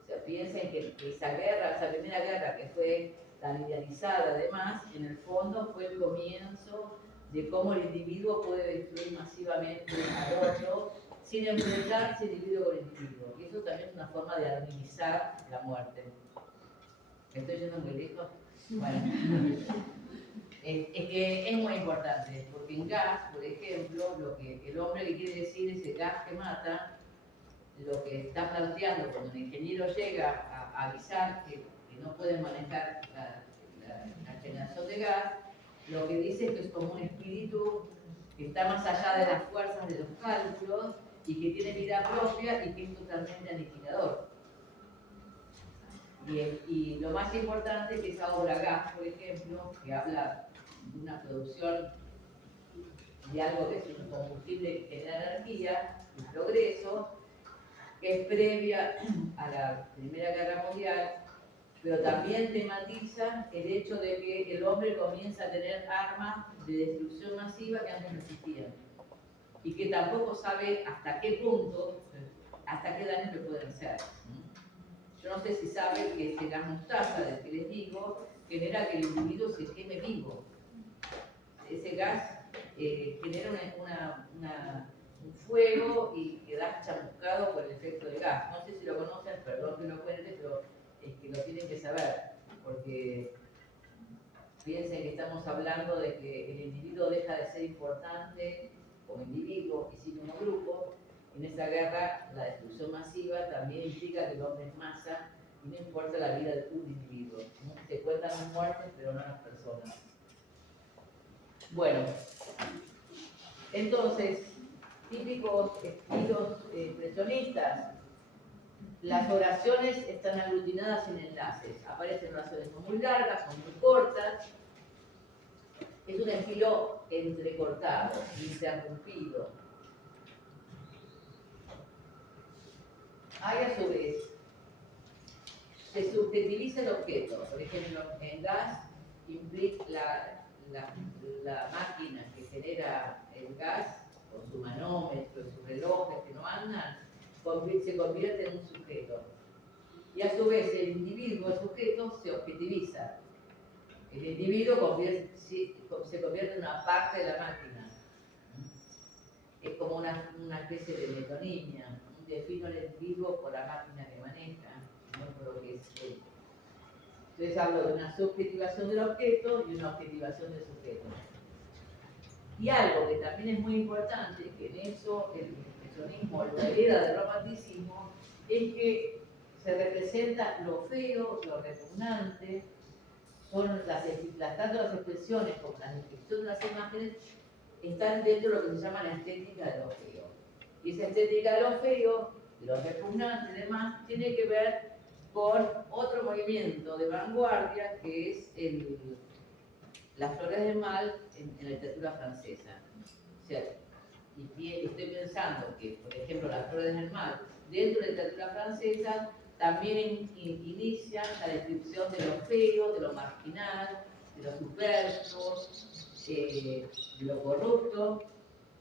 O sea, piensen que esa guerra, esa primera guerra que fue tan idealizada además, en el fondo fue el comienzo de cómo el individuo puede destruir masivamente al otro sin enfrentarse individuo con individuo. Y eso también es una forma de anonimizar la muerte. ¿Me estoy yendo muy lejos? Bueno, es que es muy importante, porque en gas, por ejemplo, lo que el hombre que quiere decir es el gas que mata, lo que está planteando cuando el ingeniero llega a avisar que no pueden manejar la generación de gas, lo que dice es que es como un espíritu que está más allá de las fuerzas de los cálculos y que tiene vida propia y que es totalmente aniquilador. Y lo más importante es que esa obra Gas, por ejemplo, que habla de una producción de algo que es un combustible que genera energía, un progreso, que es previa a la Primera Guerra Mundial, pero también tematiza el hecho de que el hombre comienza a tener armas de destrucción masiva que antes no existían y que tampoco sabe hasta qué punto, hasta qué daño le pueden hacer. Yo no sé si saben que ese gas mostaza del que les digo genera que el individuo se queme vivo. Ese gas genera un fuego y quedas chamuscado por el efecto de gas. No sé si lo conocen, perdón que lo cuente, pero es que lo tienen que saber, porque piensen que estamos hablando de que el individuo deja de ser importante como individuo y sí como grupo. En esa guerra, la destrucción masiva también implica que el hombre es masa y no importa la vida de un individuo. Se cuentan las muertes, pero no las personas. Bueno, entonces, típicos estilos expresionistas. Las oraciones están aglutinadas sin enlaces. Aparecen oraciones muy largas, son muy cortas. Es un estilo entrecortado, interrumpido. Hay a su vez, se subjetiviza el objeto. Por ejemplo, en gas implica la máquina que genera el gas, con su manómetro, sus relojes que no andan, se convierte en un sujeto. Y a su vez el individuo, el sujeto, se objetiviza. El individuo se convierte en una parte de la máquina. Es como una especie de metonimia. Defino el individuo por la máquina que maneja, no por lo que es él. Entonces hablo de una subjetivación del objeto y una objetivación del sujeto. Y algo que también es muy importante, que en eso el expresionismo lo hereda del romanticismo, es que se representa lo feo, lo repugnante, son tanto las expresiones como la descripción de las imágenes están dentro de lo que se llama la estética de lo feo. Y esa estética de lo feo, de lo repugnante y demás, tiene que ver con otro movimiento de vanguardia que es las flores del mal en la literatura francesa. O sea, y estoy pensando que, por ejemplo, las flores del mal, dentro de la literatura francesa, también inician la descripción de lo feo, de lo marginal, de lo superfluo, de lo corrupto.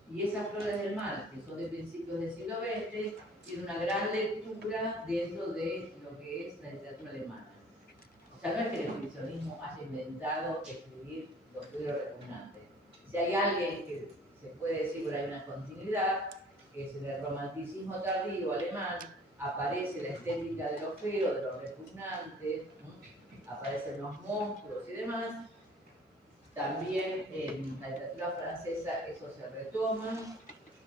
Y esas flores del mal, que son de principios del siglo XX, tienen una gran lectura dentro de lo que es la literatura alemana. O sea, no es que el expresionismo haya inventado escribir lo feo repugnante. Si hay alguien que se puede decir que hay una continuidad, que es en el romanticismo tardío alemán, aparece la estética de lo feo, de lo repugnante, ¿no? Aparecen los monstruos y demás. También en la literatura francesa eso se retoma,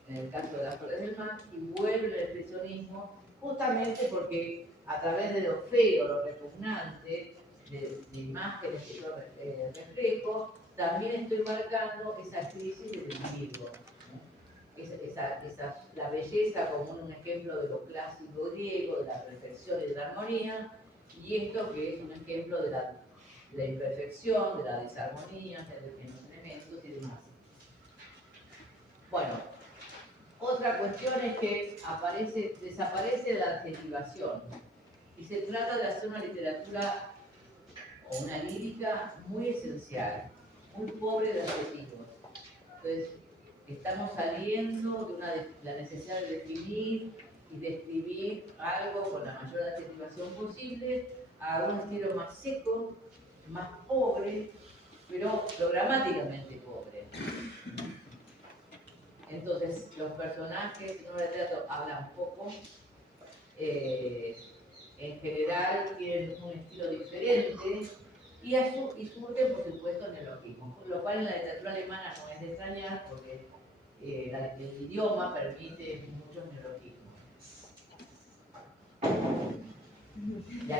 en el caso de las flores del mal, y vuelve el expresionismo justamente porque a través de lo feo, lo repugnante, de imágenes que yo reflejo, también estoy marcando esa crisis del individuo. La belleza como un ejemplo de lo clásico griego, de la perfección y de la armonía, y esto que es un ejemplo de la imperfección, de la desarmonía, de los elementos y demás. Bueno, otra cuestión es que desaparece la adjetivación y se trata de hacer una literatura o una lírica muy esencial, muy pobre de adjetivos. Entonces, estamos saliendo de la necesidad de definir y describir algo con la mayor adjetivación posible a un estilo más seco, más pobre, pero programáticamente pobre. Entonces, los personajes en un retrato hablan poco, en general tienen un estilo diferente y surgen, por supuesto, neologismos, lo cual en la literatura alemana no es de extrañar porque el idioma permite muchos neologismos. Ya